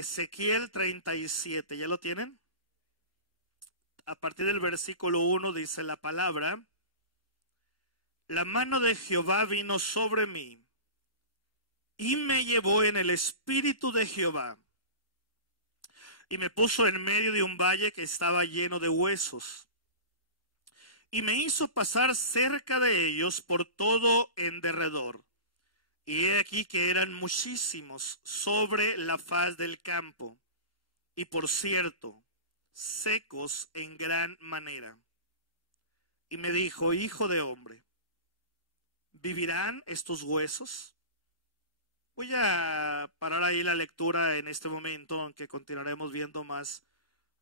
Ezequiel 37, ¿ya lo tienen? A partir del versículo 1 dice la palabra: la mano de Jehová vino sobre mí, y me llevó en el espíritu de Jehová, y me puso en medio de un valle que estaba lleno de huesos, y me hizo pasar cerca de ellos por todo en derredor. Y he aquí que eran muchísimos sobre la faz del campo, y por cierto, secos en gran manera. Y me dijo: hijo de hombre, ¿vivirán estos huesos? Voy a parar ahí la lectura en este momento, aunque continuaremos viendo más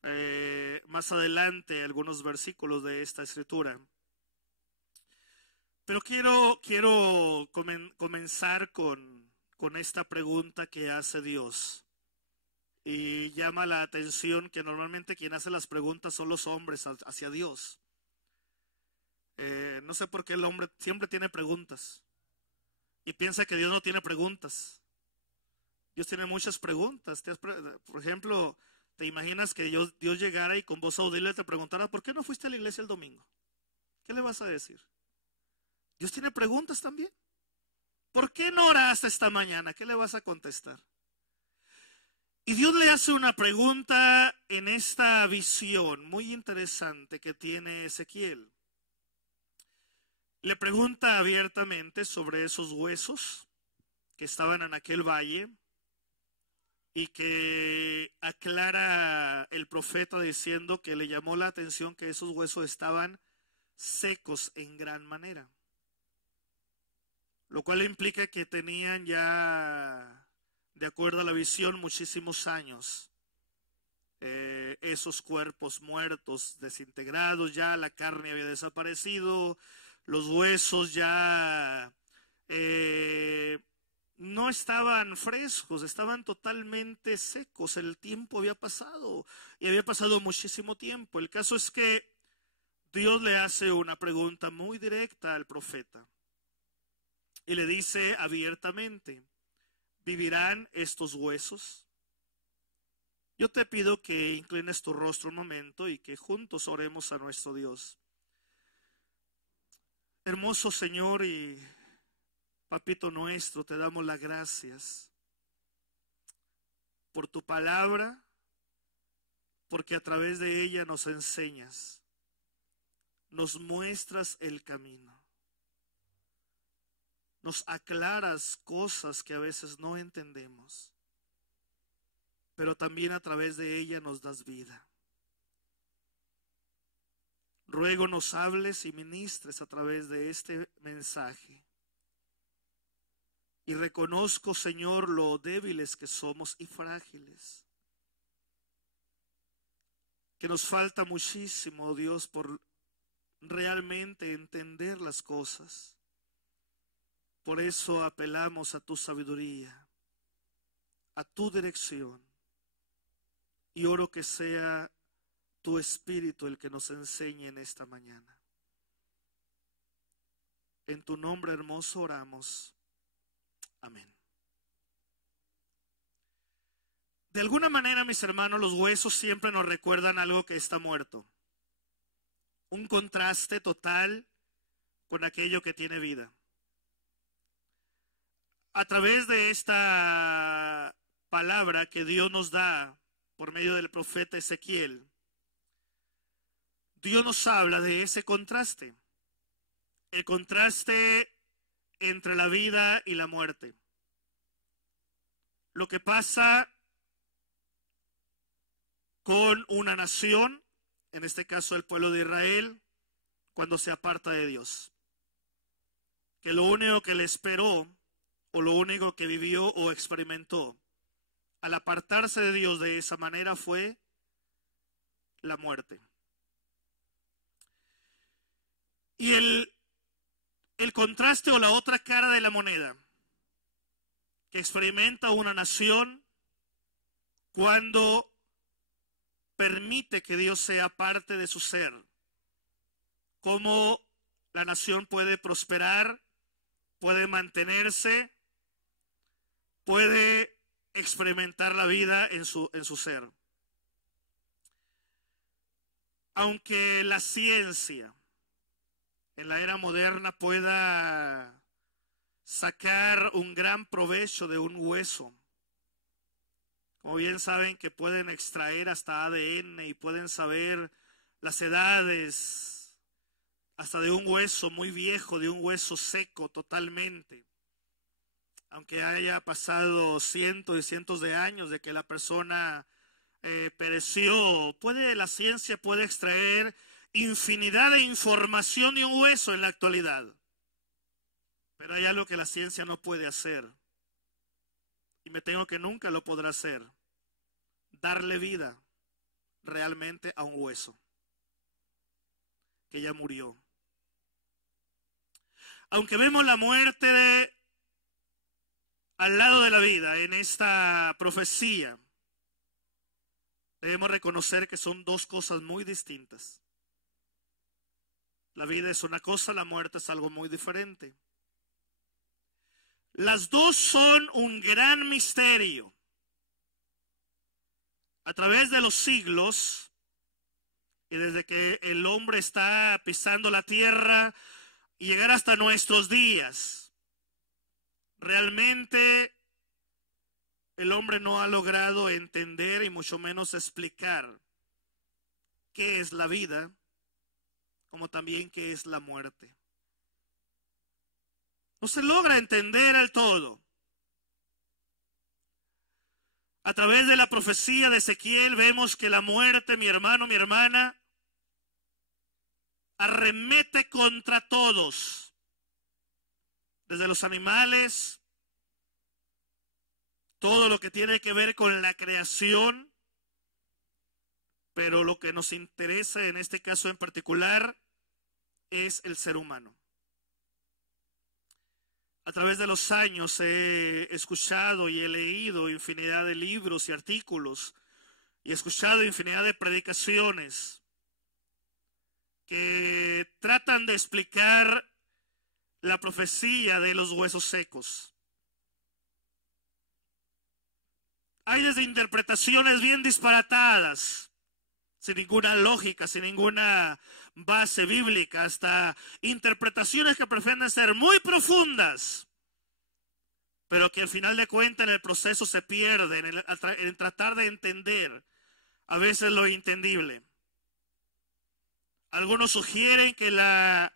adelante algunos versículos de esta escritura. Pero quiero comenzar con esta pregunta que hace Dios. Y llama la atención que normalmente quien hace las preguntas son los hombres hacia Dios. No sé por qué el hombre siempre tiene preguntas y piensa que Dios no tiene preguntas. Dios tiene muchas preguntas. Por ejemplo, ¿te imaginas que Dios llegara y con voz audible te preguntara: ¿por qué no fuiste a la iglesia el domingo? ¿Qué le vas a decir? Dios tiene preguntas también. ¿Por qué no oraste esta mañana? ¿Qué le vas a contestar? Y Dios le hace una pregunta en esta visión muy interesante que tiene Ezequiel. Le pregunta abiertamente sobre esos huesos que estaban en aquel valle, y que aclara el profeta diciendo que le llamó la atención que esos huesos estaban secos en gran manera, lo cual implica que tenían ya, de acuerdo a la visión, muchísimos años. Esos cuerpos muertos, desintegrados, ya la carne había desaparecido, los huesos ya no estaban frescos, estaban totalmente secos. El tiempo había pasado y había pasado muchísimo tiempo. El caso es que Dios le hace una pregunta muy directa al profeta y le dice abiertamente: ¿vivirán estos huesos? Yo te pido que inclines tu rostro un momento y que juntos oremos a nuestro Dios. Hermoso Señor y Papito nuestro, te damos las gracias por tu palabra, porque a través de ella nos enseñas, nos muestras el camino, nos aclaras cosas que a veces no entendemos, pero también a través de ella nos das vida. Ruego nos hables y ministres a través de este mensaje. Y reconozco, Señor, lo débiles que somos y frágiles. Que nos falta muchísimo, Dios, por realmente entender las cosas. Por eso apelamos a tu sabiduría, a tu dirección. Y oro que sea tu Espíritu el que nos enseñe en esta mañana. En tu nombre hermoso oramos. Amén. De alguna manera, mis hermanos, los huesos siempre nos recuerdan algo que está muerto. Un contraste total con aquello que tiene vida. A través de esta palabra que Dios nos da por medio del profeta Ezequiel, Dios nos habla de ese contraste. El contraste entre la vida y la muerte. Lo que pasa con una nación, en este caso el pueblo de Israel, cuando se aparta de Dios. Que lo único que le esperó, o lo único que vivió o experimentó al apartarse de Dios de esa manera fue la muerte. Y el contraste o la otra cara de la moneda que experimenta una nación cuando permite que Dios sea parte de su ser. Cómo la nación puede prosperar, puede mantenerse, puede experimentar la vida en su ser. Aunque la ciencia en la era moderna pueda sacar un gran provecho de un hueso, como bien saben que pueden extraer hasta ADN y pueden saber las edades hasta de un hueso muy viejo, de un hueso seco totalmente, aunque haya pasado cientos y cientos de años de que la persona pereció, la ciencia puede extraer infinidad de información de un hueso en la actualidad. Pero hay algo que la ciencia no puede hacer, y me temo que nunca lo podrá hacer: darle vida realmente a un hueso que ya murió. Aunque vemos la muerte al lado de la vida en esta profecía, debemos reconocer que son dos cosas muy distintas. La vida es una cosa, la muerte es algo muy diferente. Las dos son un gran misterio. A través de los siglos, y desde que el hombre está pisando la tierra y llegar hasta nuestros días, realmente el hombre no ha logrado entender y mucho menos explicar qué es la vida, como también qué es la muerte. No se logra entender al todo. A través de la profecía de Ezequiel vemos que la muerte, mi hermano, mi hermana, arremete contra todos, desde los animales, todo lo que tiene que ver con la creación, pero lo que nos interesa en este caso en particular es el ser humano. A través de los años he escuchado y he leído infinidad de libros y artículos y he escuchado infinidad de predicaciones que tratan de explicar la profecía de los huesos secos. Hay desde interpretaciones bien disparatadas, sin ninguna lógica, sin ninguna base bíblica, hasta interpretaciones que pretenden ser muy profundas, pero que al final de cuentas en el proceso se pierden, en tratar de entender a veces lo entendible. Algunos sugieren que la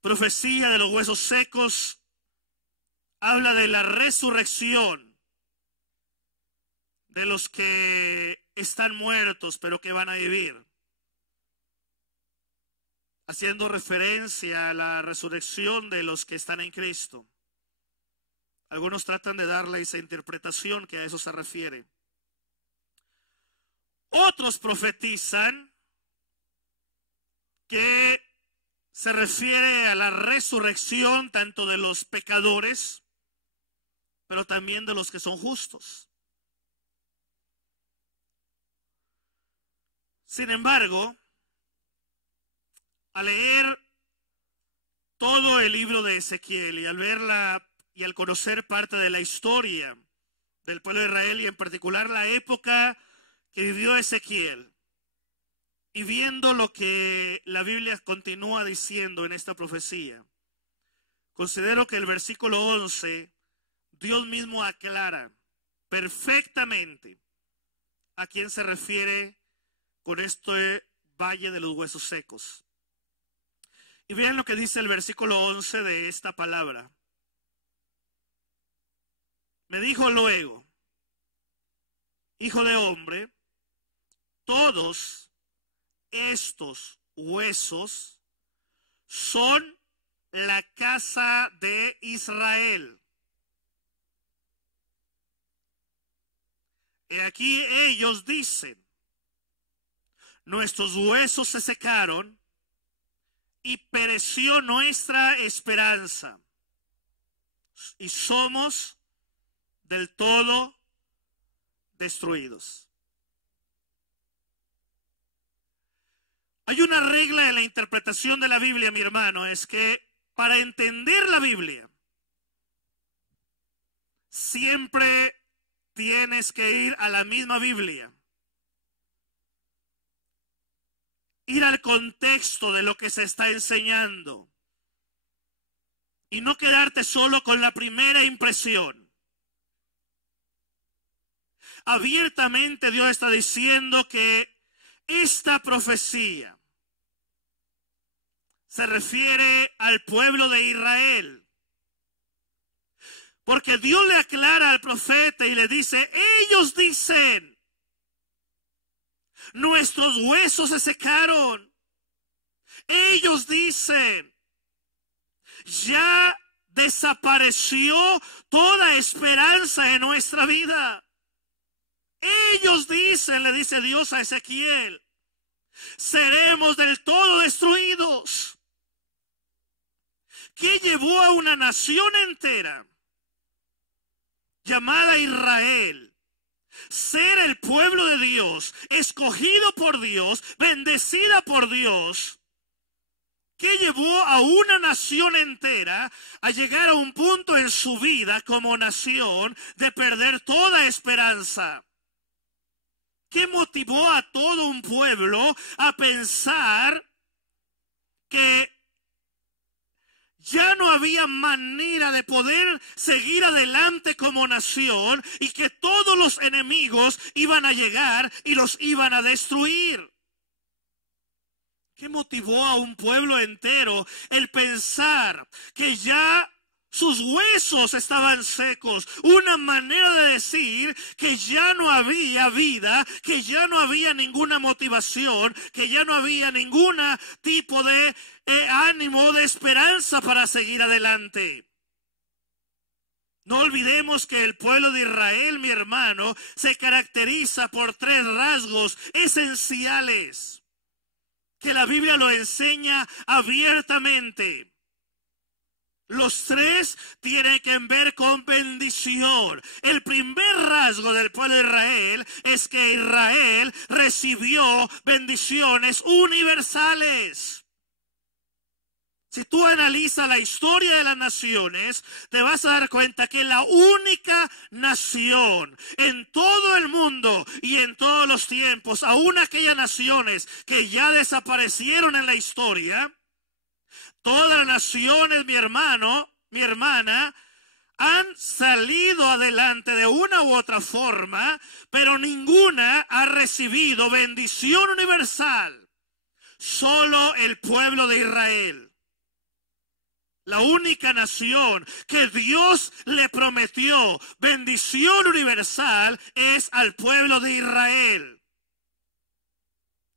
profecía de los huesos secos habla de la resurrección de los que están muertos pero que van a vivir, haciendo referencia a la resurrección de los que están en Cristo. Algunos tratan de darle esa interpretación que a eso se refiere. Otros profetizan que se refiere a la resurrección tanto de los pecadores, pero también de los que son justos. Sin embargo, al leer todo el libro de Ezequiel y al verla y al conocer parte de la historia del pueblo de Israel y en particular la época que vivió Ezequiel, y viendo lo que la Biblia continúa diciendo en esta profecía, considero que el versículo 11, Dios mismo aclara perfectamente a quién se refiere con este valle de los huesos secos. Y vean lo que dice el versículo 11 de esta palabra. Me dijo luego, hijo de hombre, todos estos huesos son la casa de Israel. Y aquí ellos dicen, nuestros huesos se secaron y pereció nuestra esperanza y somos del todo destruidos. Hay una regla en la interpretación de la Biblia, mi hermano, es que para entender la Biblia siempre tienes que ir a la misma Biblia. Ir al contexto de lo que se está enseñando. Y no quedarte solo con la primera impresión. Abiertamente Dios está diciendo que esta profecía se refiere al pueblo de Israel. Porque Dios le aclara al profeta y le dice, ellos dicen, nuestros huesos se secaron. Ellos dicen, ya desapareció toda esperanza en nuestra vida. Ellos dicen, le dice Dios a Ezequiel, seremos del todo destruidos. ¿Qué llevó a una nación entera llamada Israel ser el pueblo de Dios, escogido por Dios, bendecida por Dios? ¿Qué llevó a una nación entera a llegar a un punto en su vida como nación de perder toda esperanza? ¿Qué motivó a todo un pueblo a pensar que ya no había manera de poder seguir adelante como nación y que todos los enemigos iban a llegar y los iban a destruir? ¿Qué motivó a un pueblo entero el pensar que ya sus huesos estaban secos? Una manera de decir que ya no había vida, que ya no había ninguna motivación, que ya no había ningún tipo de ánimo, de esperanza para seguir adelante. No olvidemos que el pueblo de Israel, mi hermano, se caracteriza por 3 rasgos esenciales que la Biblia lo enseña abiertamente. Los 3 tienen que ver con bendición. El primer rasgo del pueblo de Israel es que Israel recibió bendiciones universales. Si tú analizas la historia de las naciones, te vas a dar cuenta que la única nación en todo el mundo y en todos los tiempos, aún aquellas naciones que ya desaparecieron en la historia, todas las naciones, mi hermano, mi hermana, han salido adelante de una u otra forma, pero ninguna ha recibido bendición universal. Solo el pueblo de Israel. La única nación que Dios le prometió bendición universal es al pueblo de Israel.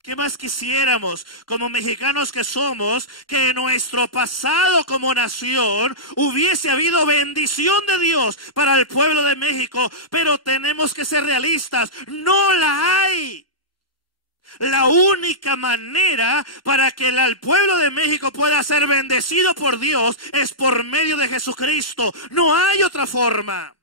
¿Qué más quisiéramos como mexicanos que somos que en nuestro pasado como nación hubiese habido bendición de Dios para el pueblo de México? Pero tenemos que ser realistas, no la hay. La única manera para que el pueblo de México pueda ser bendecido por Dios es por medio de Jesucristo. No hay otra forma.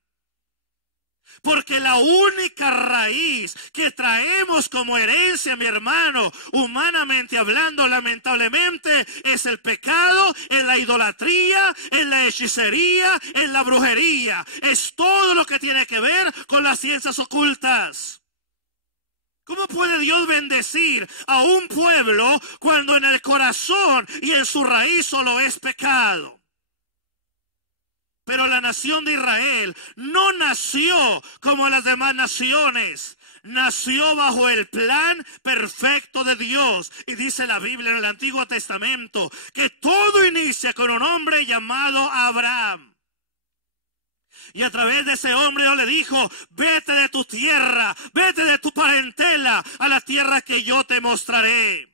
Porque la única raíz que traemos como herencia, mi hermano, humanamente hablando, lamentablemente, es el pecado, es la idolatría, es la hechicería, es la brujería. Es todo lo que tiene que ver con las ciencias ocultas. ¿Cómo puede Dios bendecir a un pueblo cuando en el corazón y en su raíz solo es pecado? Pero la nación de Israel no nació como las demás naciones. Nació bajo el plan perfecto de Dios. Y dice la Biblia en el Antiguo Testamento que todo inicia con un hombre llamado Abraham. Y a través de ese hombre Dios le dijo, vete de tu tierra, vete de tu parentela a la tierra que yo te mostraré.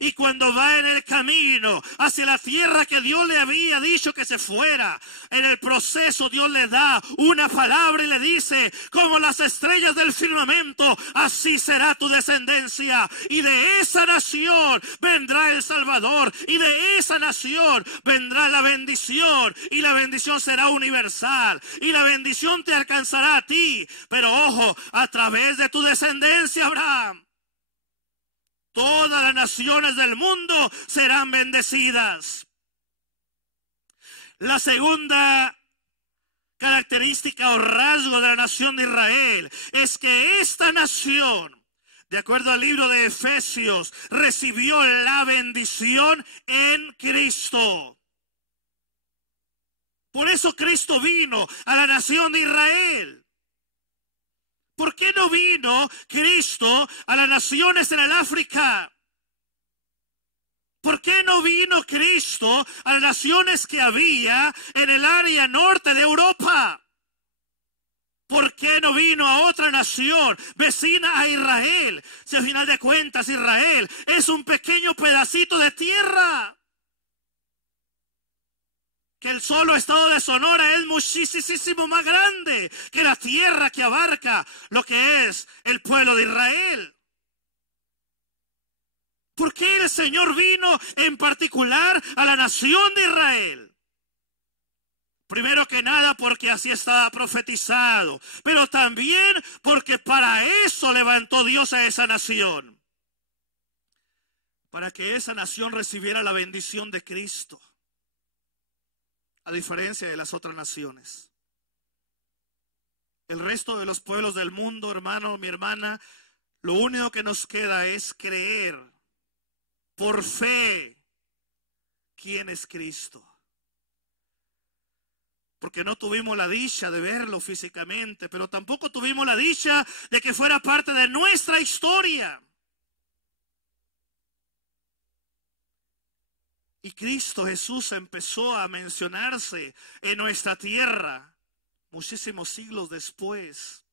Y cuando va en el camino hacia la tierra que Dios le había dicho que se fuera, en el proceso Dios le da una palabra y le dice, como las estrellas del firmamento, así será tu descendencia. Y de esa nación vendrá el Salvador. Y de esa nación vendrá la bendición. Y la bendición será universal. Y la bendición te alcanzará a ti. Pero ojo, a través de tu descendencia, Abraham. Todas las naciones del mundo serán bendecidas. La segunda característica o rasgo de la nación de Israel es que esta nación, de acuerdo al libro de Efesios, recibió la bendición en Cristo. Por eso Cristo vino a la nación de Israel. ¿Por qué no vino Cristo a las naciones en el África? ¿Por qué no vino Cristo a las naciones que había en el área norte de Europa? ¿Por qué no vino a otra nación vecina a Israel? Si al final de cuentas Israel es un pequeño pedacito de tierra. Que el solo estado de Sonora es muchísimo más grande que la tierra que abarca lo que es el pueblo de Israel. ¿Por qué el Señor vino en particular a la nación de Israel? Primero que nada porque así estaba profetizado, pero también porque para eso levantó Dios a esa nación. Para que esa nación recibiera la bendición de Cristo, a diferencia de las otras naciones. El resto de los pueblos del mundo, hermano, mi hermana, lo único que nos queda es creer por fe quién es Cristo. Porque no tuvimos la dicha de verlo físicamente, pero tampoco tuvimos la dicha de que fuera parte de nuestra historia. Y Cristo Jesús empezó a mencionarse en nuestra tierra muchísimos siglos después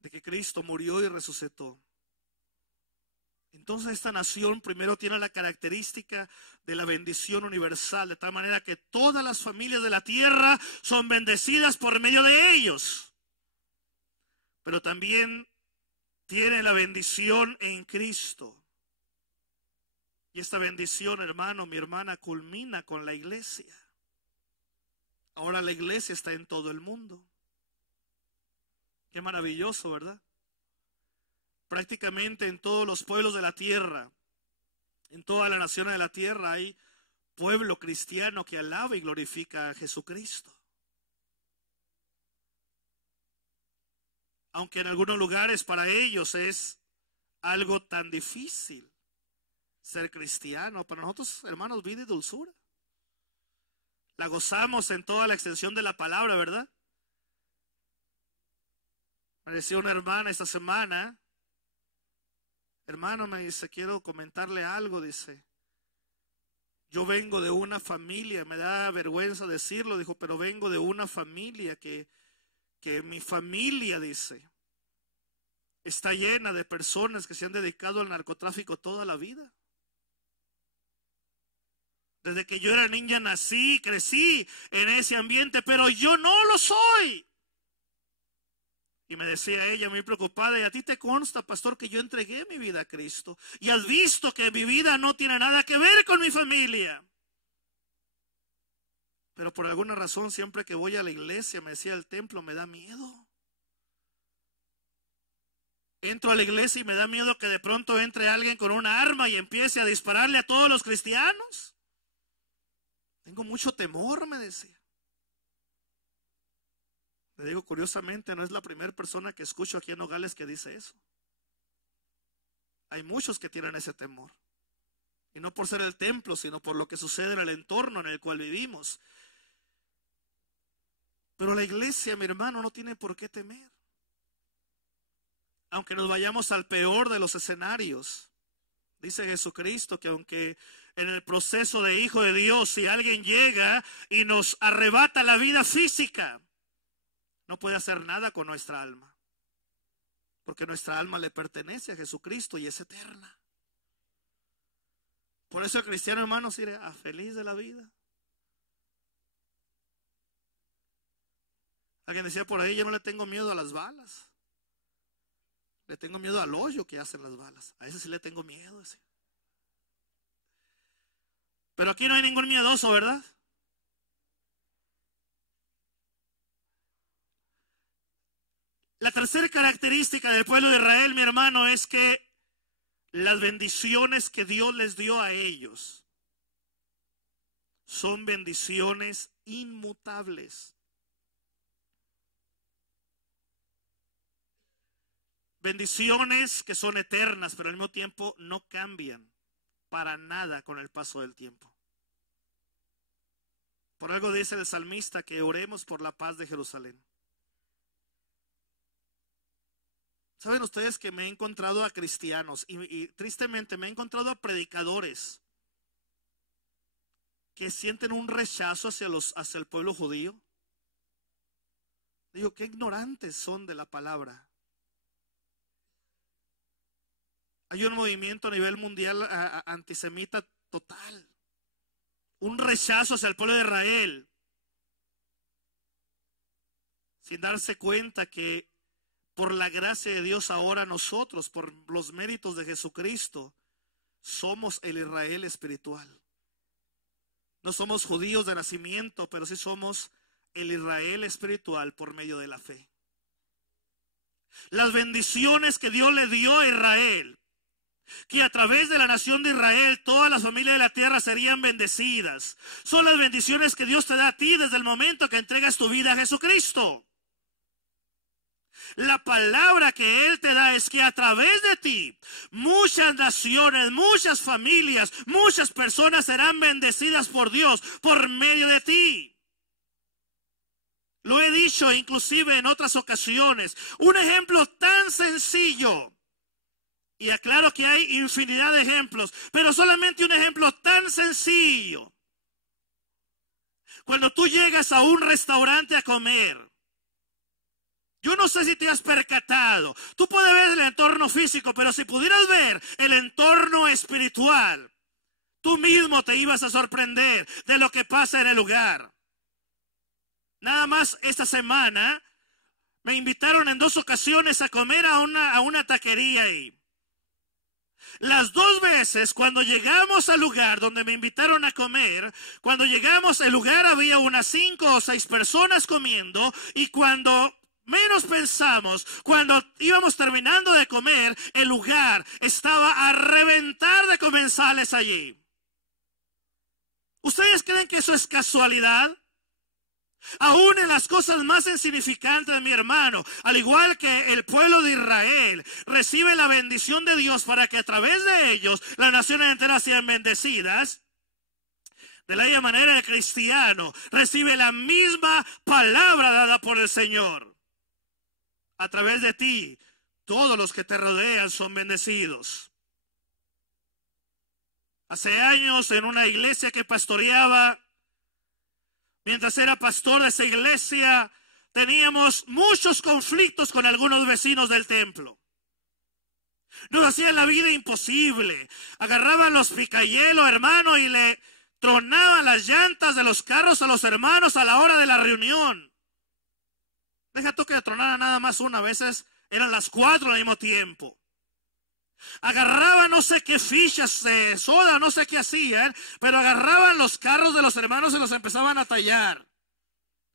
de que Cristo murió y resucitó. Entonces esta nación primero tiene la característica de la bendición universal, de tal manera que todas las familias de la tierra son bendecidas por medio de ellos. Pero también tiene la bendición en Cristo. Y esta bendición, hermano, mi hermana, culmina con la iglesia. Ahora la iglesia está en todo el mundo. Qué maravilloso, ¿verdad? Prácticamente en todos los pueblos de la tierra, en todas las naciones de la tierra hay pueblo cristiano que alaba y glorifica a Jesucristo. Aunque en algunos lugares para ellos es algo tan difícil ser cristiano, para nosotros, hermanos, vida y dulzura. La gozamos en toda la extensión de la palabra, ¿verdad? Me decía una hermana esta semana, hermano, me dice, quiero comentarle algo, dice. Yo vengo de una familia, me da vergüenza decirlo, dijo, pero vengo de una familia que mi familia, dice, está llena de personas que se han dedicado al narcotráfico toda la vida. Desde que yo era niña nací, crecí en ese ambiente, pero yo no lo soy. Y me decía ella muy preocupada, y a ti te consta, pastor, que yo entregué mi vida a Cristo. Y has visto que mi vida no tiene nada que ver con mi familia. Pero por alguna razón, siempre que voy a la iglesia, me decía, el templo me da miedo. Entro a la iglesia y me da miedo que de pronto entre alguien con una arma y empiece a dispararle a todos los cristianos. Tengo mucho temor, me decía. Le digo, curiosamente, no es la primera persona que escucho aquí en Nogales que dice eso. Hay muchos que tienen ese temor. Y no por ser el templo, sino por lo que sucede en el entorno en el cual vivimos. Pero la iglesia, mi hermano, no tiene por qué temer. Aunque nos vayamos al peor de los escenarios, dice Jesucristo que aunque en el proceso de hijo de Dios, si alguien llega y nos arrebata la vida física, no puede hacer nada con nuestra alma. Porque nuestra alma le pertenece a Jesucristo y es eterna. Por eso el cristiano, hermano, se irá feliz de la vida. Alguien decía por ahí, yo no le tengo miedo a las balas. Le tengo miedo al hoyo que hacen las balas. A ese sí le tengo miedo. Decía. Pero aquí no hay ningún miedoso, ¿verdad? La tercera característica del pueblo de Israel, mi hermano, es que las bendiciones que Dios les dio a ellos son bendiciones inmutables. Bendiciones que son eternas, pero al mismo tiempo no cambian para nada con el paso del tiempo. Por algo dice el salmista que oremos por la paz de Jerusalén. ¿Saben ustedes que me he encontrado a cristianos y tristemente me he encontrado a predicadores que sienten un rechazo hacia el pueblo judío? Digo, qué ignorantes son de la palabra. Hay un movimiento a nivel mundial antisemita total. Un rechazo hacia el pueblo de Israel. Sin darse cuenta que por la gracia de Dios ahora nosotros, por los méritos de Jesucristo, somos el Israel espiritual. No somos judíos de nacimiento, pero sí somos el Israel espiritual por medio de la fe. Las bendiciones que Dios le dio a Israel, que a través de la nación de Israel todas las familias de la tierra serían bendecidas, son las bendiciones que Dios te da a ti desde el momento que entregas tu vida a Jesucristo. La palabra que Él te da es que a través de ti muchas naciones, muchas familias, muchas personas serán bendecidas por Dios por medio de ti. Lo he dicho inclusive en otras ocasiones. Un ejemplo tan sencillo. Y aclaro que hay infinidad de ejemplos, pero solamente un ejemplo tan sencillo. Cuando tú llegas a un restaurante a comer, yo no sé si te has percatado, tú puedes ver el entorno físico, pero si pudieras ver el entorno espiritual, tú mismo te ibas a sorprender de lo que pasa en el lugar. Nada más esta semana me invitaron en 2 ocasiones a comer a una taquería ahí. Las 2 veces cuando llegamos al lugar donde me invitaron a comer, cuando llegamos al lugar había unas 5 o 6 personas comiendo, y cuando menos pensamos, cuando íbamos terminando de comer, el lugar estaba a reventar de comensales allí. ¿Ustedes creen que eso es casualidad? Aún en las cosas más insignificantes, mi hermano, al igual que el pueblo de Israel recibe la bendición de Dios para que a través de ellos las naciones enteras sean bendecidas, de la misma manera el cristiano recibe la misma palabra dada por el Señor. A través de ti, todos los que te rodean son bendecidos. Hace años, en una iglesia que pastoreaba, mientras era pastor de esa iglesia, teníamos muchos conflictos con algunos vecinos del templo. Nos hacían la vida imposible. Agarraban los picayelos, hermano, y le tronaban las llantas de los carros a los hermanos a la hora de la reunión. Deja tú que le tronara nada más una, a veces eran las 4 al mismo tiempo. Agarraban no sé qué fichas de soda, no sé qué hacían, pero agarraban los carros de los hermanos y los empezaban a tallar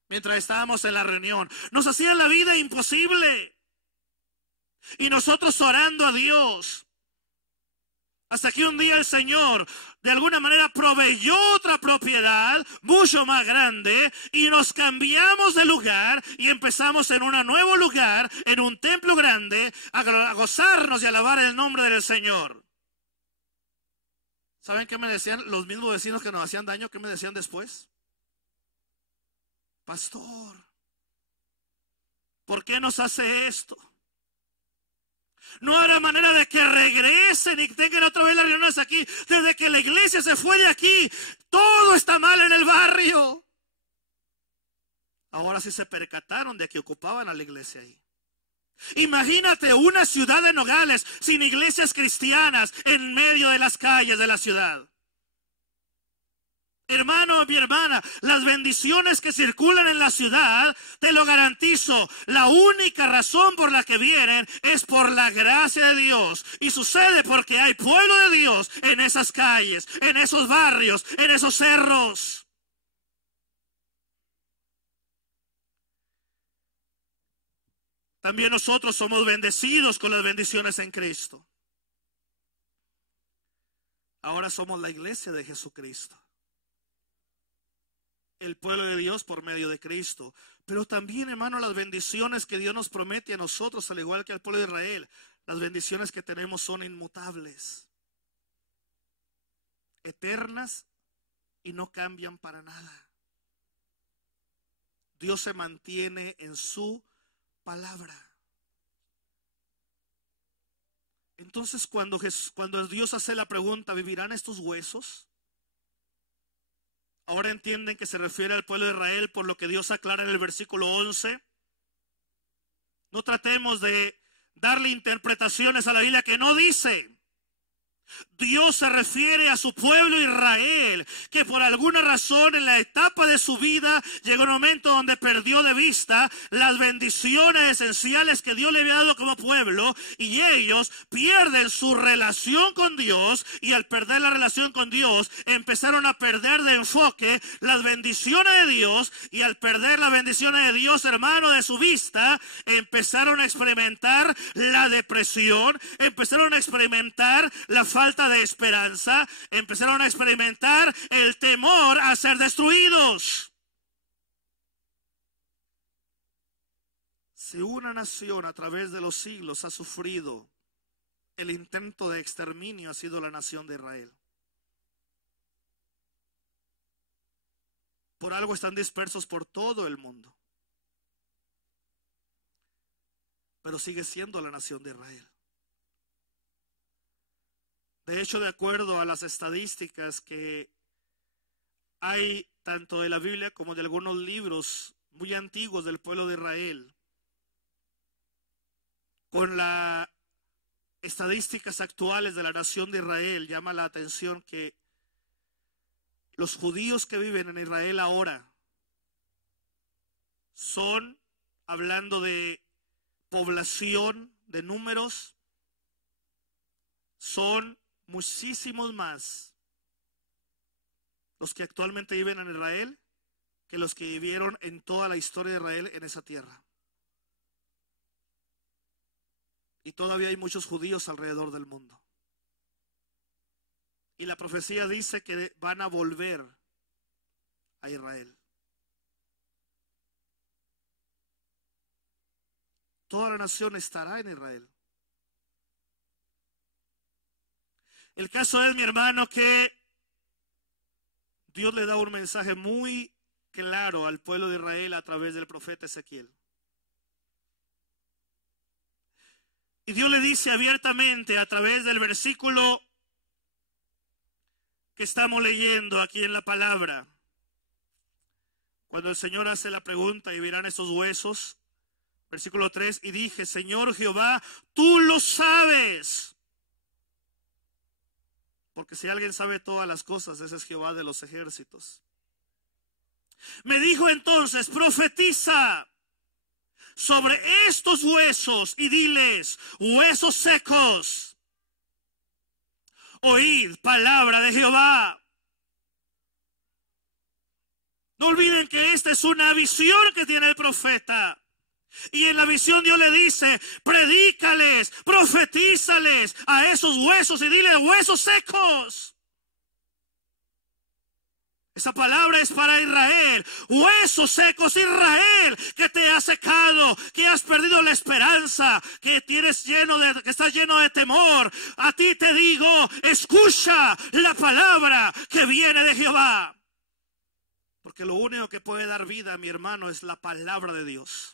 mientras estábamos en la reunión. Nos hacían la vida imposible. Y nosotros orando a Dios. Hasta que un día el Señor de alguna manera proveyó otra propiedad mucho más grande y nos cambiamos de lugar y empezamos en un nuevo lugar, en un templo grande, a gozarnos y alabar el nombre del Señor. ¿Saben qué me decían los mismos vecinos que nos hacían daño? ¿Qué me decían después? Pastor, ¿por qué nos hace esto? No habrá manera de que regresen y tengan otra vez las reuniones aquí. Desde que la iglesia se fue de aquí, todo está mal en el barrio. Ahora sí se percataron de que ocupaban a la iglesia ahí. Imagínate una ciudad de Nogales sin iglesias cristianas en medio de las calles de la ciudad. Hermano, mi hermana, las bendiciones que circulan en la ciudad, te lo garantizo, la única razón por la que vienen es por la gracia de Dios. Y sucede porque hay pueblo de Dios en esas calles, en esos barrios, en esos cerros. También nosotros somos bendecidos con las bendiciones en Cristo. Ahora somos la iglesia de Jesucristo. el pueblo de Dios por medio de Cristo. Pero también, hermano, las bendiciones que Dios nos promete a nosotros, al igual que al pueblo de Israel, las bendiciones que tenemos son inmutables, eternas y no cambian para nada. Dios se mantiene en su palabra. Entonces, cuando Dios hace la pregunta, ¿vivirán estos huesos? Ahora entienden que se refiere al pueblo de Israel, por lo que Dios aclara en el versículo 11. No tratemos de darle interpretaciones a la Biblia que no dice. Dios se refiere a su pueblo Israel, que por alguna razón en la etapa de su vida llegó un momento donde perdió de vista las bendiciones esenciales que Dios le había dado como pueblo, y ellos pierden su relación con Dios, y al perder la relación con Dios empezaron a perder de enfoque las bendiciones de Dios, y al perder las bendiciones de Dios, hermano, de su vista, empezaron a experimentar la depresión, empezaron a experimentar la falta de esperanza, empezaron a experimentar el temor a ser destruidos. Si una nación a través de los siglos ha sufrido el intento de exterminio, ha sido la nación de Israel. Por algo están dispersos por todo el mundo, pero sigue siendo la nación de Israel. De hecho, de acuerdo a las estadísticas que hay tanto de la Biblia como de algunos libros muy antiguos del pueblo de Israel, con las estadísticas actuales de la nación de Israel, llama la atención que los judíos que viven en Israel ahora son, hablando de población, de números, son muchísimos más los que actualmente viven en Israel que los que vivieron en toda la historia de Israel en esa tierra. Y todavía hay muchos judíos alrededor del mundo. Y la profecía dice que van a volver a Israel. Toda la nación estará en Israel. El caso es, mi hermano, que Dios le da un mensaje muy claro al pueblo de Israel a través del profeta Ezequiel. Y Dios le dice abiertamente a través del versículo que estamos leyendo aquí en la palabra. Cuando el Señor hace la pregunta, y verán esos huesos, versículo 3, y dije, Señor Jehová, tú lo sabes. Porque si alguien sabe todas las cosas, ese es Jehová de los ejércitos. Me dijo entonces, profetiza sobre estos huesos y diles, huesos secos, oíd palabra de Jehová. No olviden que esta es una visión que tiene el profeta. Y en la visión Dios le dice, predícales, profetízales a esos huesos y dile, huesos secos. Esa palabra es para Israel. Huesos secos, Israel, que te ha secado, que has perdido la esperanza, que estás lleno de temor. A ti te digo, escucha la palabra que viene de Jehová. Porque lo único que puede dar vida, mi hermano, es la palabra de Dios.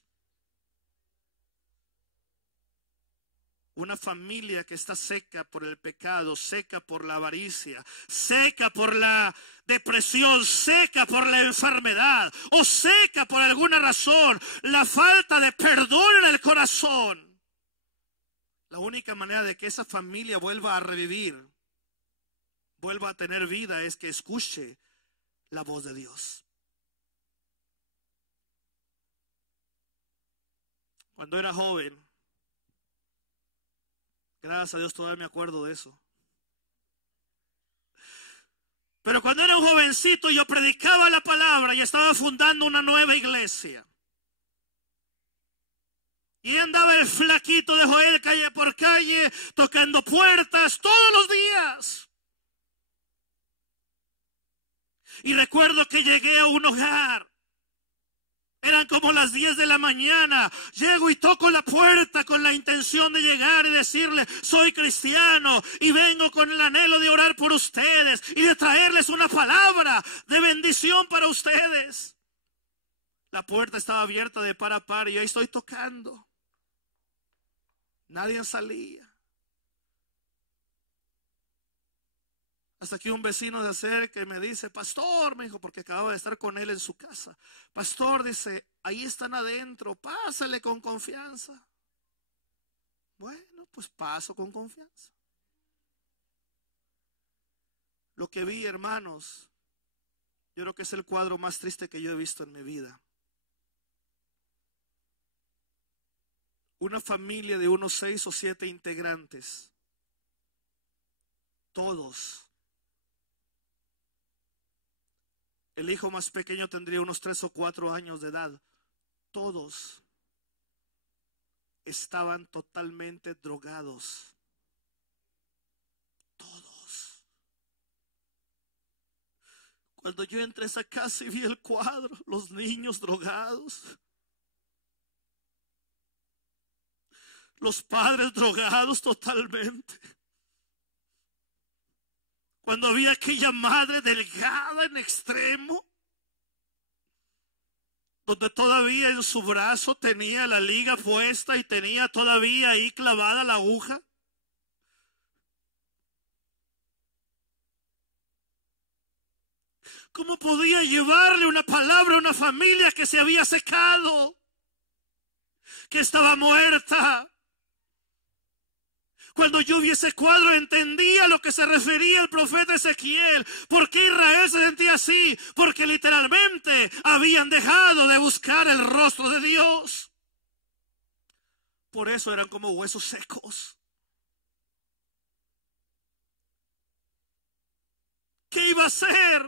Una familia que está seca por el pecado, seca por la avaricia, seca por la depresión, seca por la enfermedad o seca por alguna razón, la falta de perdón en el corazón. La única manera de que esa familia vuelva a revivir, vuelva a tener vida, es que escuche la voz de Dios. Cuando era joven, gracias a Dios todavía me acuerdo de eso. Pero cuando era un jovencito yo predicaba la palabra y estaba fundando una nueva iglesia. Y andaba el flaquito de Joel calle por calle tocando puertas todos los días. Y recuerdo que llegué a un hogar. Eran como las 10 de la mañana. Llego y toco la puerta con la intención de llegar y decirle: soy cristiano y vengo con el anhelo de orar por ustedes y de traerles una palabra de bendición para ustedes. La puerta estaba abierta de par a par y yo estoy tocando. Nadie salía. Hasta que un vecino se acerca y me dice: pastor, me dijo, porque acababa de estar con él en su casa. Pastor, dice, ahí están adentro, pásale con confianza. Bueno, pues paso con confianza. Lo que vi, hermanos, yo creo que es el cuadro más triste que yo he visto en mi vida. Una familia de unos 6 o 7 integrantes, todos. El hijo más pequeño tendría unos 3 o 4 años de edad. Todos estaban totalmente drogados. Todos. Cuando yo entré a esa casa y vi el cuadro, los niños drogados, los padres drogados totalmente. Cuando había aquella madre delgada en extremo, donde todavía en su brazo tenía la liga puesta y tenía todavía ahí clavada la aguja. ¿Cómo podía llevarle una palabra a una familia que se había secado, que estaba muerta? Cuando yo vi ese cuadro entendía a lo que se refería el profeta Ezequiel. ¿Por qué Israel se sentía así? Porque literalmente habían dejado de buscar el rostro de Dios. Por eso eran como huesos secos. ¿Qué iba a hacer?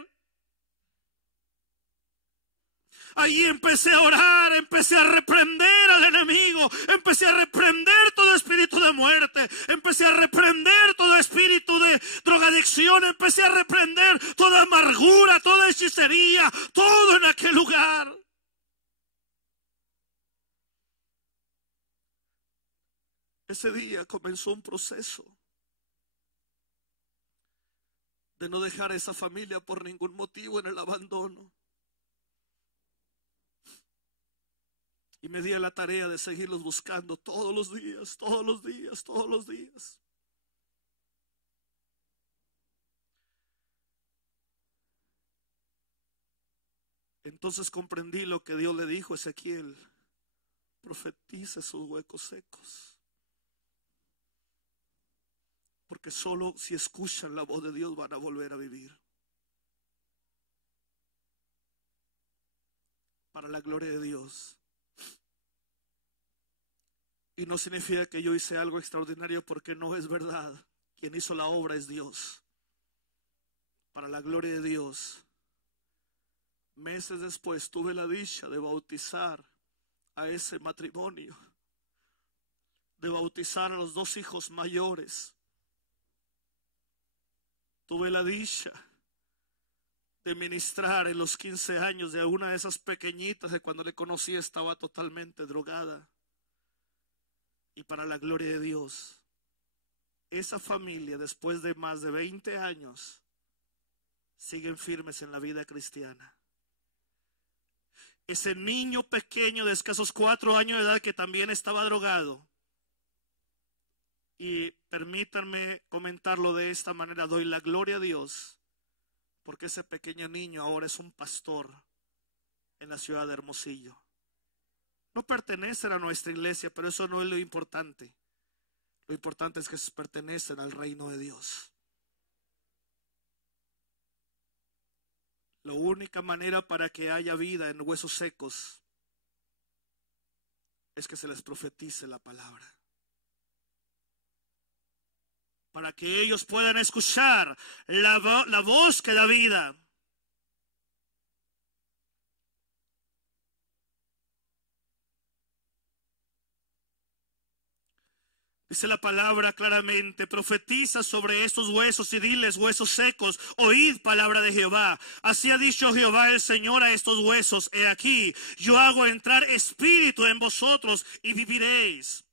Ahí empecé a orar, empecé a reprender al enemigo, empecé a reprender todo espíritu de muerte, empecé a reprender todo espíritu de drogadicción, empecé a reprender toda amargura, toda hechicería, todo en aquel lugar. Ese día comenzó un proceso de no dejar a esa familia por ningún motivo en el abandono. Y me di a la tarea de seguirlos buscando todos los días, todos los días, todos los días. Entonces comprendí lo que Dios le dijo a Ezequiel: profetice sus huecos secos. Porque solo si escuchan la voz de Dios van a volver a vivir. Para la gloria de Dios. Y no significa que yo hice algo extraordinario, porque no es verdad. Quien hizo la obra es Dios. Para la gloria de Dios. Meses después tuve la dicha de bautizar a ese matrimonio. De bautizar a los 2 hijos mayores. Tuve la dicha de ministrar en los 15 años de una de esas pequeñitas que cuando le conocí estaba totalmente drogada. Y para la gloria de Dios, esa familia, después de más de 20 años, siguen firmes en la vida cristiana. Ese niño pequeño de escasos 4 años de edad que también estaba drogado. Y permítanme comentarlo de esta manera: doy la gloria a Dios, porque ese pequeño niño ahora es un pastor en la ciudad de Hermosillo. No pertenecen a nuestra iglesia, pero eso no es lo importante. Lo importante es que pertenecen al reino de Dios. La única manera para que haya vida en huesos secos es que se les profetice la palabra. Para que ellos puedan escuchar la voz que da vida. Dice la palabra claramente: profetiza sobre estos huesos y diles, huesos secos, oíd palabra de Jehová. Así ha dicho Jehová el Señor a estos huesos: he aquí, yo hago entrar espíritu en vosotros y viviréis.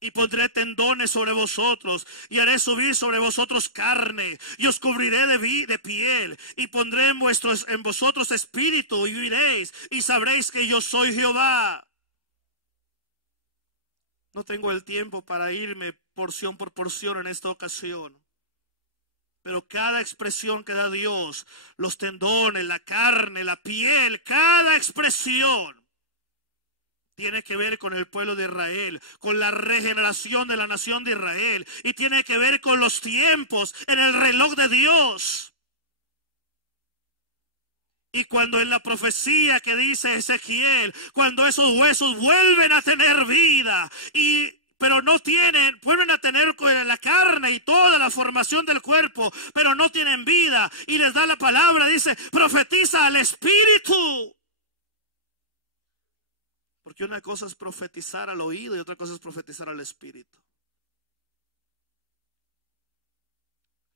Y pondré tendones sobre vosotros, y haré subir sobre vosotros carne, y os cubriré de piel, y pondré en vosotros espíritu, y viviréis, y sabréis que yo soy Jehová. No tengo el tiempo para irme porción por porción en esta ocasión. Pero cada expresión que da Dios, los tendones, la carne, la piel, cada expresión tiene que ver con el pueblo de Israel, con la regeneración de la nación de Israel. Y tiene que ver con los tiempos en el reloj de Dios. Y cuando en la profecía que dice Ezequiel, cuando esos huesos vuelven a tener vida, pero no tienen, vuelven a tener la carne y toda la formación del cuerpo, pero no tienen vida, y les da la palabra, dice: profetiza al Espíritu. Porque una cosa es profetizar al oído y otra cosa es profetizar al Espíritu.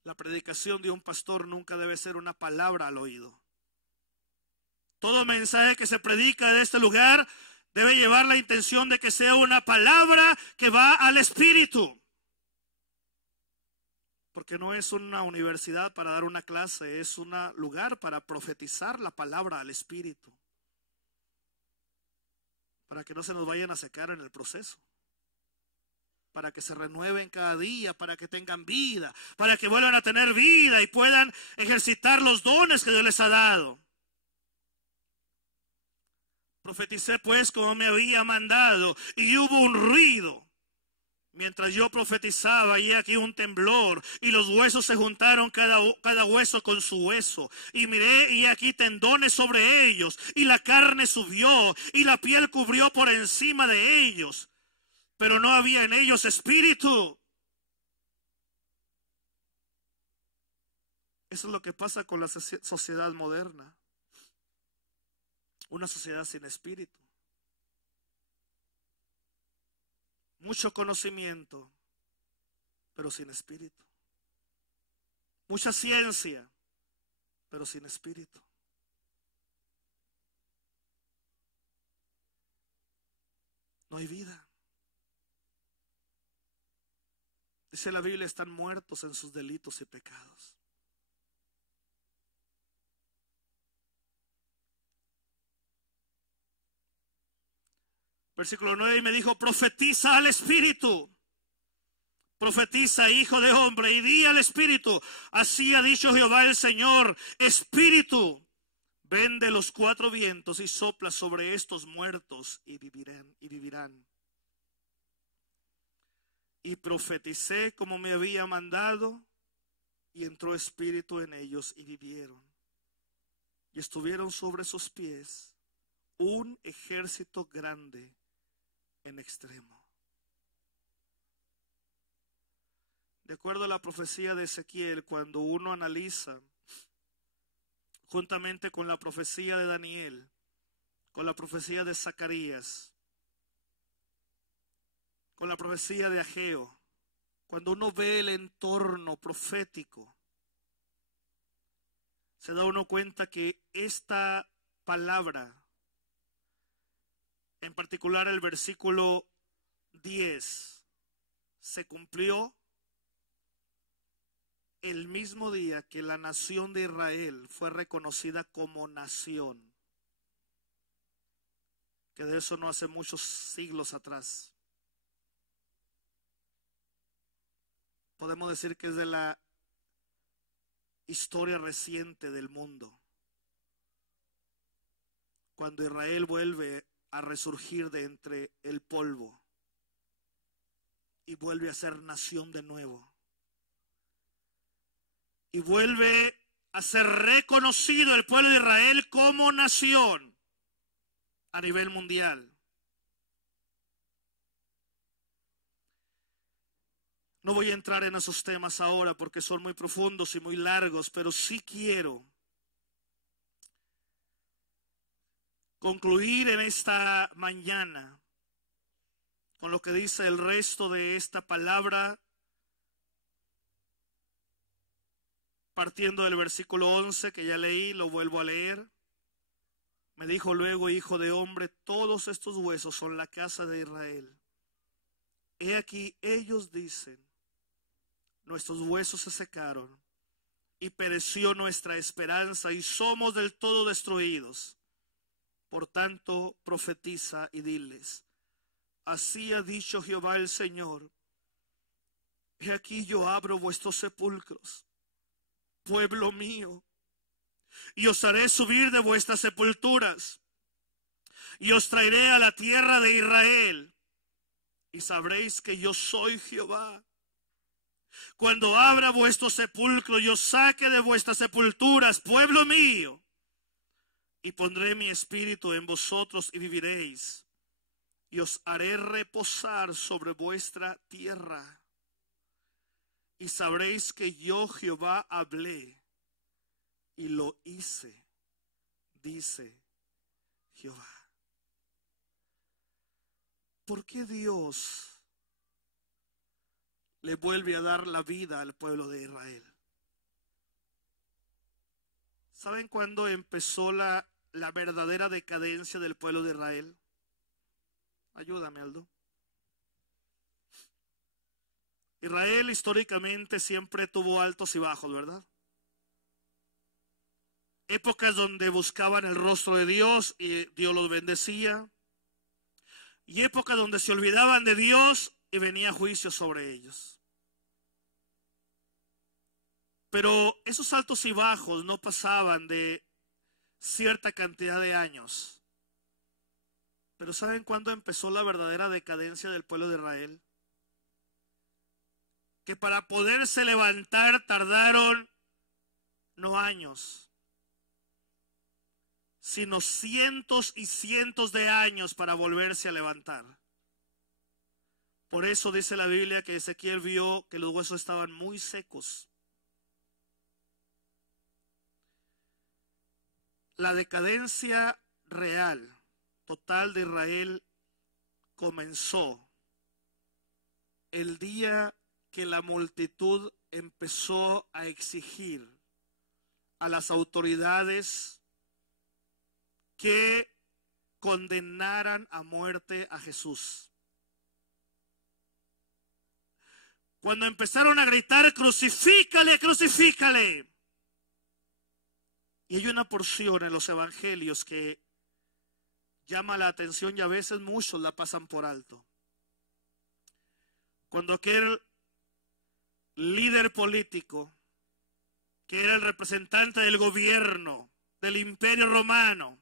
La predicación de un pastor nunca debe ser una palabra al oído. Todo mensaje que se predica de este lugar debe llevar la intención de que sea una palabra que va al Espíritu. Porque no es una universidad para dar una clase, es un lugar para profetizar la palabra al Espíritu. Para que no se nos vayan a secar en el proceso. Para que se renueven cada día, para que tengan vida, para que vuelvan a tener vida y puedan ejercitar los dones que Dios les ha dado. Profeticé pues como me había mandado, y hubo un ruido mientras yo profetizaba, y aquí un temblor, y los huesos se juntaron cada hueso con su hueso, y miré, y aquí tendones sobre ellos, y la carne subió, y la piel cubrió por encima de ellos, pero no había en ellos espíritu. Eso es lo que pasa con la sociedad moderna. Una sociedad sin espíritu. Mucho conocimiento, pero sin espíritu. Mucha ciencia, pero sin espíritu. No hay vida. Dice la Biblia: están muertos en sus delitos y pecados. Versículo 9: y me dijo: profetiza al Espíritu. Profetiza, hijo de hombre, y di al Espíritu: así ha dicho Jehová el Señor, Espíritu, ven de los cuatro vientos y sopla sobre estos muertos y vivirán. Y profeticé como me había mandado, y entró espíritu en ellos y vivieron. Y estuvieron sobre sus pies un ejército grande en extremo. De acuerdo a la profecía de Ezequiel, cuando uno analiza juntamente con la profecía de Daniel, con la profecía de Zacarías, con la profecía de Ageo, cuando uno ve el entorno profético, se da uno cuenta que esta palabra, en particular el versículo 10, se cumplió el mismo día que la nación de Israel fue reconocida como nación, que de eso no hace muchos siglos atrás. Podemos decir que es de la historia reciente del mundo, cuando Israel vuelve a resurgir de entre el polvo y vuelve a ser nación de nuevo. Y vuelve a ser reconocido el pueblo de Israel como nación a nivel mundial. No voy a entrar en esos temas ahora porque son muy profundos y muy largos, pero sí quiero concluir en esta mañana con lo que dice el resto de esta palabra, partiendo del versículo 11 que ya leí, lo vuelvo a leer. Me dijo luego: hijo de hombre, todos estos huesos son la casa de Israel. He aquí, ellos dicen: nuestros huesos se secaron y pereció nuestra esperanza y somos del todo destruidos. Por tanto, profetiza y diles: así ha dicho Jehová el Señor: he aquí yo abro vuestros sepulcros, pueblo mío, y os haré subir de vuestras sepulturas, y os traeré a la tierra de Israel, y sabréis que yo soy Jehová. Cuando abra vuestro sepulcro y os saque de vuestras sepulturas, pueblo mío, y pondré mi espíritu en vosotros y viviréis, y os haré reposar sobre vuestra tierra, y sabréis que yo Jehová hablé y lo hice, dice Jehová. ¿Por qué Dios le vuelve a dar la vida al pueblo de Israel? ¿Saben cuándo empezó la verdadera decadencia del pueblo de Israel? Ayúdame, Aldo. Israel históricamente siempre tuvo altos y bajos, ¿verdad? Épocas donde buscaban el rostro de Dios y Dios los bendecía. Y épocas donde se olvidaban de Dios y venía juicio sobre ellos. Pero esos altos y bajos no pasaban de cierta cantidad de años. Pero ¿saben cuándo empezó la verdadera decadencia del pueblo de Israel? Que para poderse levantar tardaron no años, sino cientos y cientos de años para volverse a levantar. Por eso dice la Biblia que Ezequiel vio que los huesos estaban muy secos. La decadencia real, total de Israel comenzó el día que la multitud empezó a exigir a las autoridades que condenaran a muerte a Jesús. Cuando empezaron a gritar: crucifícale, crucifícale. Y hay una porción en los evangelios que llama la atención y a veces muchos la pasan por alto. Cuando aquel líder político, que era el representante del gobierno del Imperio Romano,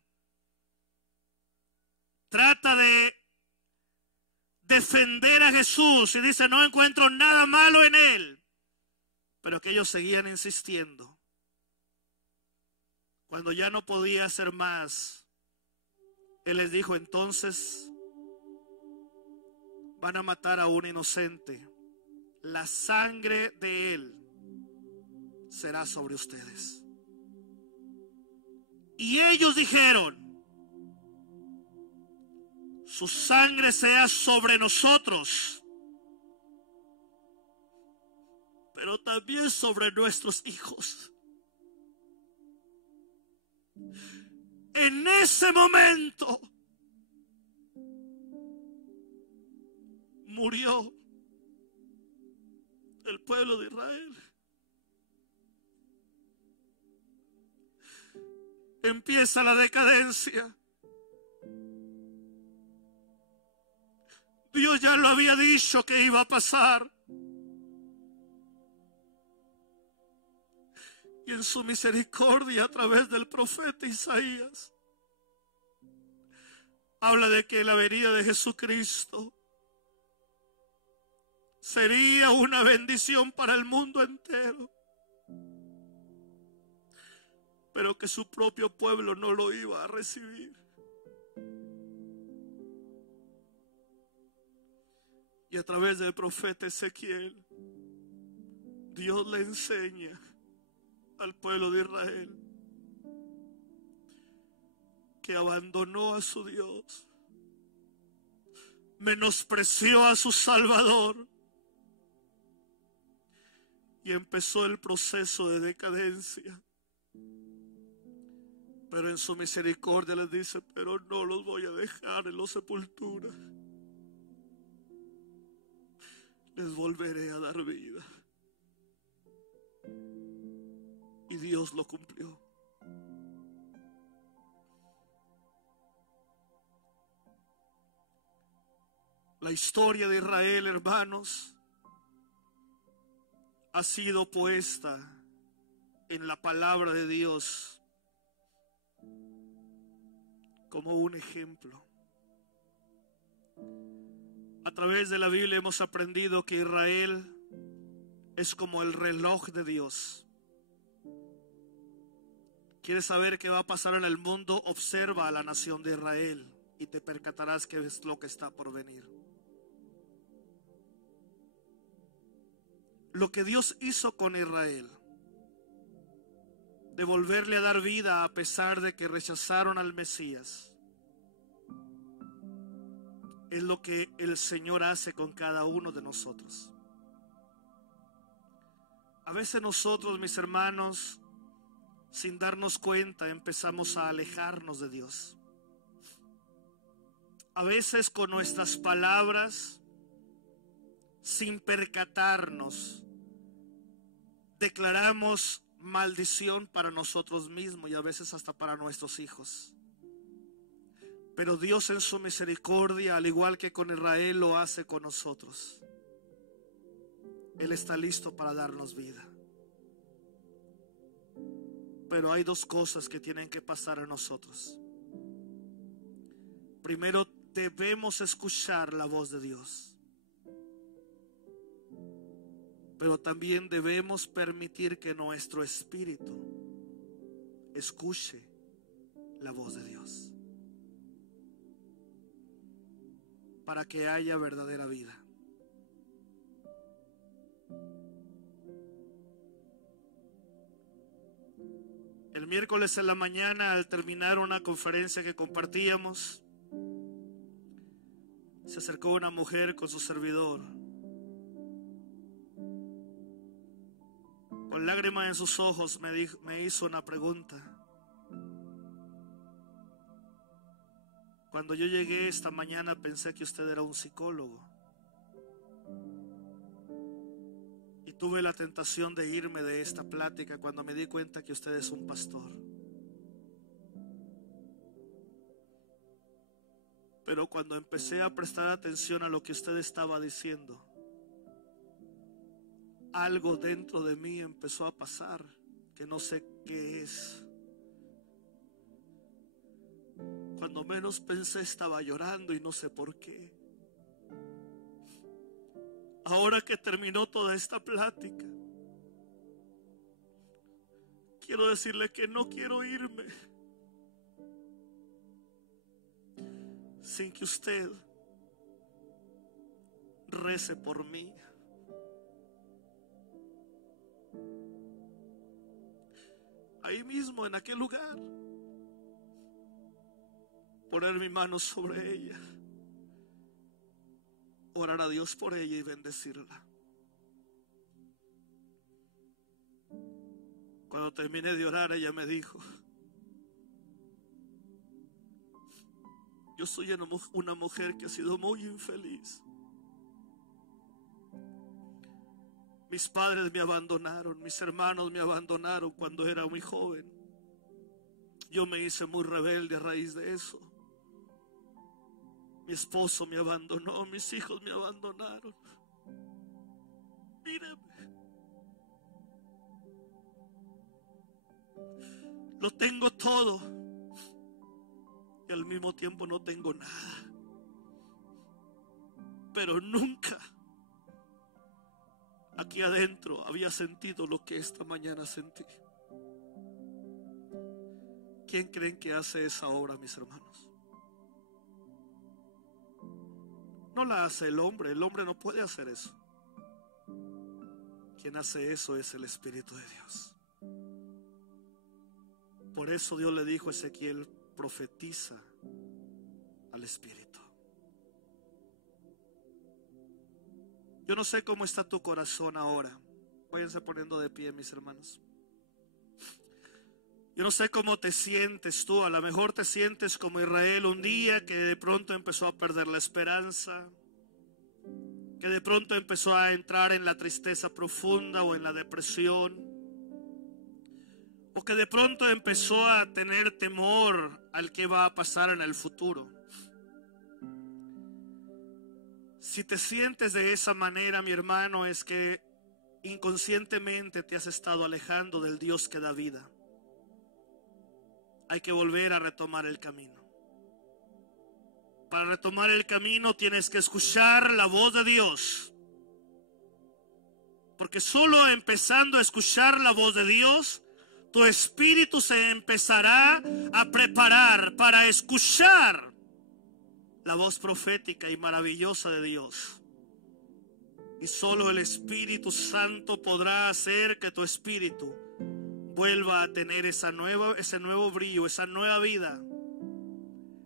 trata de defender a Jesús y dice: no encuentro nada malo en él, pero que ellos seguían insistiendo. Cuando ya no podía hacer más, él les dijo: entonces van a matar a un inocente, la sangre de él será sobre ustedes. Y ellos dijeron: su sangre sea sobre nosotros, pero también sobre nuestros hijos. En ese momento murió el pueblo de Israel. Empieza la decadencia. Dios ya lo había dicho que iba a pasar. Y en su misericordia, a través del profeta Isaías, habla de que la venida de Jesucristo sería una bendición para el mundo entero, pero que su propio pueblo no lo iba a recibir. Y a través del profeta Ezequiel, Dios le enseña al pueblo de Israel que abandonó a su Dios, menospreció a su Salvador y empezó el proceso de decadencia. Pero en su misericordia les dice: pero no los voy a dejar en la sepultura, les volveré a dar vida. Y Dios lo cumplió. La historia de Israel, hermanos, ha sido puesta en la palabra de Dios como un ejemplo. A través de la Biblia hemos aprendido que Israel es como el reloj de Dios. ¿Quieres saber qué va a pasar en el mundo? Observa a la nación de Israel y te percatarás qué es lo que está por venir. Lo que Dios hizo con Israel, de volverle a dar vida a pesar de que rechazaron al Mesías, es lo que el Señor hace con cada uno de nosotros. A veces nosotros, mis hermanos, sin darnos cuenta, empezamos a alejarnos de Dios. A veces con nuestras palabras, sin percatarnos, declaramos maldición para nosotros mismos y a veces hasta para nuestros hijos. Pero Dios en su misericordia, al igual que con Israel, lo hace con nosotros. Él está listo para darnos vida. Pero hay dos cosas que tienen que pasar a nosotros. Primero, debemos escuchar la voz de Dios. Pero también debemos permitir que nuestro espíritu escuche la voz de Dios, para que haya verdadera vida. El miércoles en la mañana, al terminar una conferencia que compartíamos, se acercó una mujer con su servidor, con lágrimas en sus ojos. Me hizo una pregunta: cuando yo llegué esta mañana pensé que usted era un psicólogo y tuve la tentación de irme de esta plática cuando me di cuenta que usted es un pastor. Pero cuando empecé a prestar atención a lo que usted estaba diciendo, algo dentro de mí empezó a pasar que no sé qué es. Cuando menos pensé estaba llorando y no sé por qué. Ahora que terminó toda esta plática, quiero decirle que no quiero irme sin que usted rece por mí. Ahí mismo, en aquel lugar, poner mi mano sobre ella, orar a Dios por ella y bendecirla. Cuando terminé de orar, ella me dijo: yo soy una mujer que ha sido muy infeliz. Mis padres me abandonaron, mis hermanos me abandonaron cuando era muy joven. Yo me hice muy rebelde a raíz de eso. Mi esposo me abandonó, mis hijos me abandonaron. Míreme, lo tengo todo y al mismo tiempo no tengo nada. Pero nunca aquí adentro había sentido lo que esta mañana sentí. ¿Quién creen que hace esa obra, mis hermanos? No la hace el hombre no puede hacer eso. Quien hace eso es el Espíritu de Dios. Por eso Dios le dijo a Ezequiel: profetiza al Espíritu. Yo no sé cómo está tu corazón ahora. Váyanse poniendo de pie, mis hermanos. Yo no sé cómo te sientes tú. A lo mejor te sientes como Israel un día que de pronto empezó a perder la esperanza, que de pronto empezó a entrar en la tristeza profunda o en la depresión, o que de pronto empezó a tener temor al que va a pasar en el futuro. Si te sientes de esa manera, mi hermano, es que inconscientemente te has estado alejando del Dios que da vida. Hay que volver a retomar el camino. Para retomar el camino tienes que escuchar la voz de Dios. Porque solo empezando a escuchar la voz de Dios, tu espíritu se empezará a preparar para escuchar la voz profética y maravillosa de Dios. Y solo el Espíritu Santo podrá hacer que tu espíritu vuelva a tener ese nuevo brillo, esa nueva vida,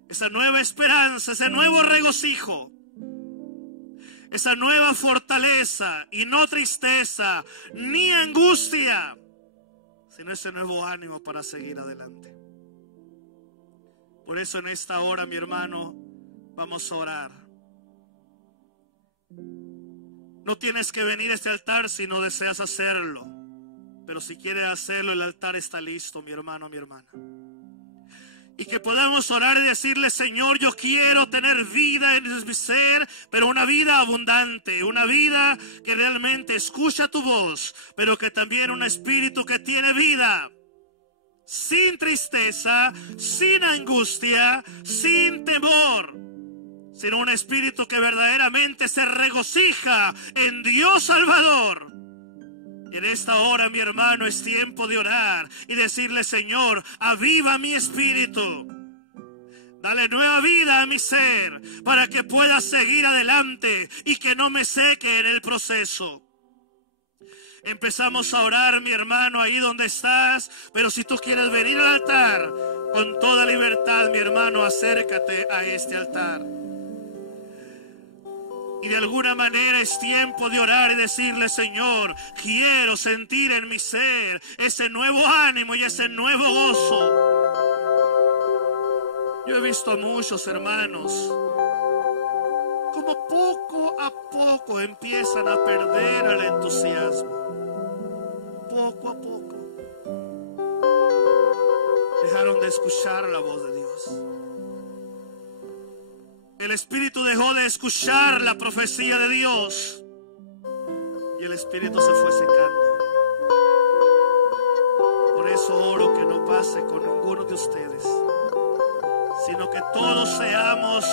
esa nueva esperanza, ese nuevo regocijo, esa nueva fortaleza, y no tristeza ni angustia, sino ese nuevo ánimo para seguir adelante. Por eso en esta hora, mi hermano, vamos a orar. No tienes que venir a este altar si no deseas hacerlo. Pero si quieres hacerlo, el altar está listo, mi hermano, mi hermana. Y que podamos orar y decirle: Señor, yo quiero tener vida en mi ser, pero una vida abundante, una vida que realmente escucha tu voz, pero que también un espíritu que tiene vida, sin tristeza, sin angustia, sin temor, sino un espíritu que verdaderamente se regocija en Dios Salvador. En esta hora, mi hermano, es tiempo de orar y decirle: Señor, aviva mi espíritu. Dale nueva vida a mi ser para que pueda seguir adelante y que no me seque en el proceso. Empezamos a orar, mi hermano, ahí donde estás. Pero si tú quieres venir al altar, con toda libertad, mi hermano, acércate a este altar. Y de alguna manera es tiempo de orar y decirle: Señor, quiero sentir en mi ser ese nuevo ánimo y ese nuevo gozo. Yo he visto a muchos hermanos como poco a poco empiezan a perder el entusiasmo. Poco a poco dejaron de escuchar la voz de Dios. El espíritu dejó de escuchar la profecía de Dios y el espíritu se fue secando. Por eso oro que no pase con ninguno de ustedes, sino que todos seamos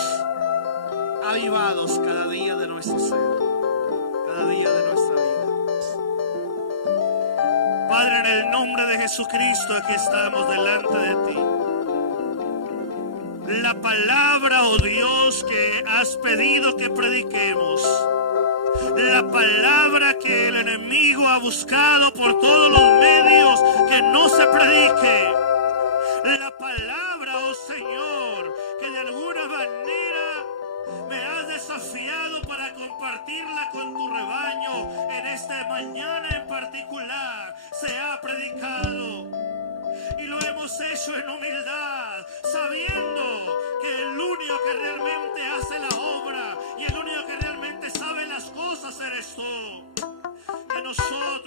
avivados cada día de nuestro ser, cada día de nuestra vida. Padre, en el nombre de Jesucristo, aquí estamos delante de ti. La palabra, oh Dios, que has pedido que prediquemos, la palabra que el enemigo ha buscado por todos los medios que no se predique, la palabra, oh Señor, que de alguna manera me has desafiado para compartirla con tu rebaño en esta mañana en particular, se ha predicado. Y lo hemos hecho en humildad, sabiendo que el único que realmente hace la obra y el único que realmente sabe las cosas eres tú. Que nosotros